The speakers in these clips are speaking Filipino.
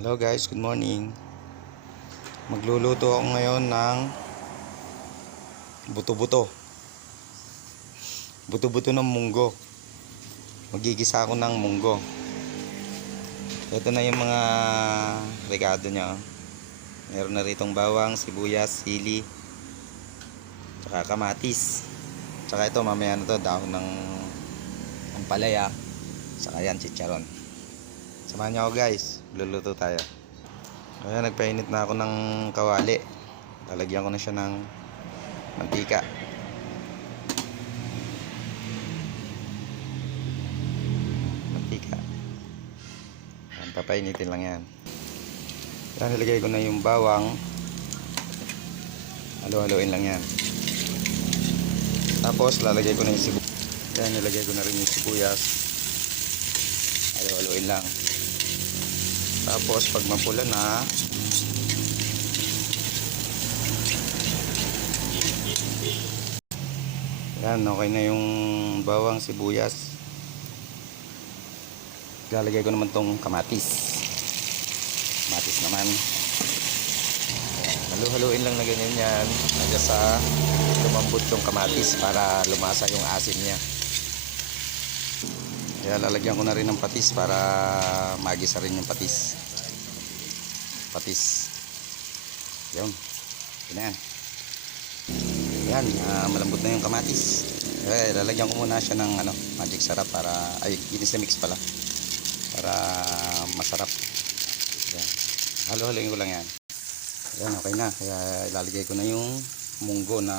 Hello guys, good morning. Magluluto ako ngayon ng buto-buto. Buto-buto ng munggo. Magigisa ako ng munggo. Ito na yung mga rekado niya. Meron na ritong bawang, sibuyas, sili, tsaka kamatis. Tsaka ito mamaya na to, dahon ng ampalaya. Tsaka yan, chicharon. Samahan niyo ako guys, luluto tayo. Ayan, nagpainit na ako ng kawali. Lalagyan ko na siya ng mantika. Ayan, papainitin lang yan. Ayan, nilagay ko na yung bawang. Halo-haloin lang yan. Tapos lalagay ko na yung sibuyas. Ayan, nilagay ko na rin yung sibuyas. Halo-haloin lang. Tapos pag mapula na, yan, okay na yung bawang, sibuyas. Lalagay ko naman tong kamatis. Kamatis naman. Halu-haluin lang na ganyan yan hanggang sa lumambot yung kamatis para lumasa yung asin niya. Kaya lalagyan ko na rin ng patis para magisa rin yung patis. Yun. Yun na yan. Yan, malambot na yung kamatis. Lalagyan ko muna siya ng magic sarap para, ay, ginis na mix pala. Para masarap. Yan. Halo-haloin ko lang yan. Yan, okay na. Kaya ilalagay ko na yung munggo na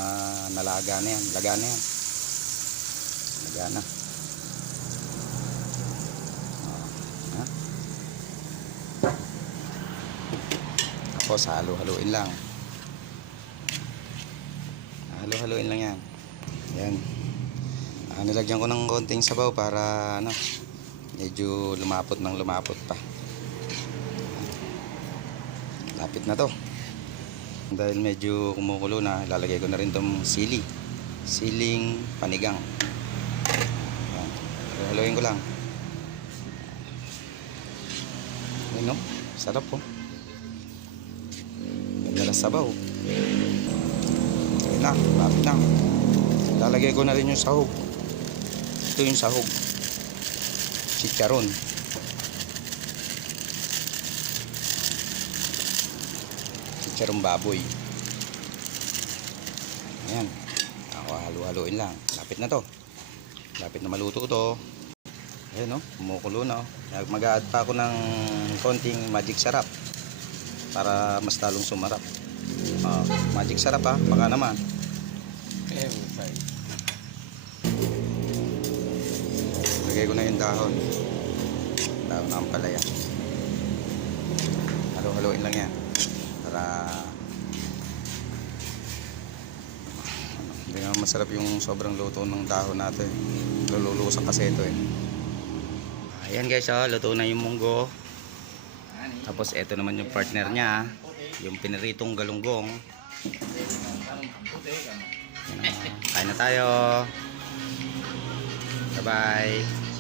nalaga na yan. Laga na yan. Laga na. Tapos halo-haloin lang. Halo-haloin lang yan. Yan. Nilagyan ko ng konting sabaw para medyo lumapot pa. Lapit na to. Dahil medyo kumukulo na, ilalagay ko na rin tong siling panigang. Yan. Halo-haloin ko lang. Yan, no? Sarap po. Ganda sabaw. Okay na, lapit na. Lalagay ko na rin yung sahog. Ito yung sahog. Chicharon. Chicharon baboy. Ayan. Ako halu-haluin lang. Lapit na to. Lapit na maluto to. Ayan, no? Kumukulo na. Mag-a-add pa ako ng konting magic sarap para mas talong sumarap. Magic sarap baka naman. Lagay ko na yung dahon ng ampalaya. Halo-haloin lang yan para hindi naman masarap yung sobrang luto ng dahon natin. Lululusan kasi ito Ayan guys, luto na yung munggo. Tapos ito naman yung partner niya, yung piniritong galunggong. Kain na tayo. Bye bye.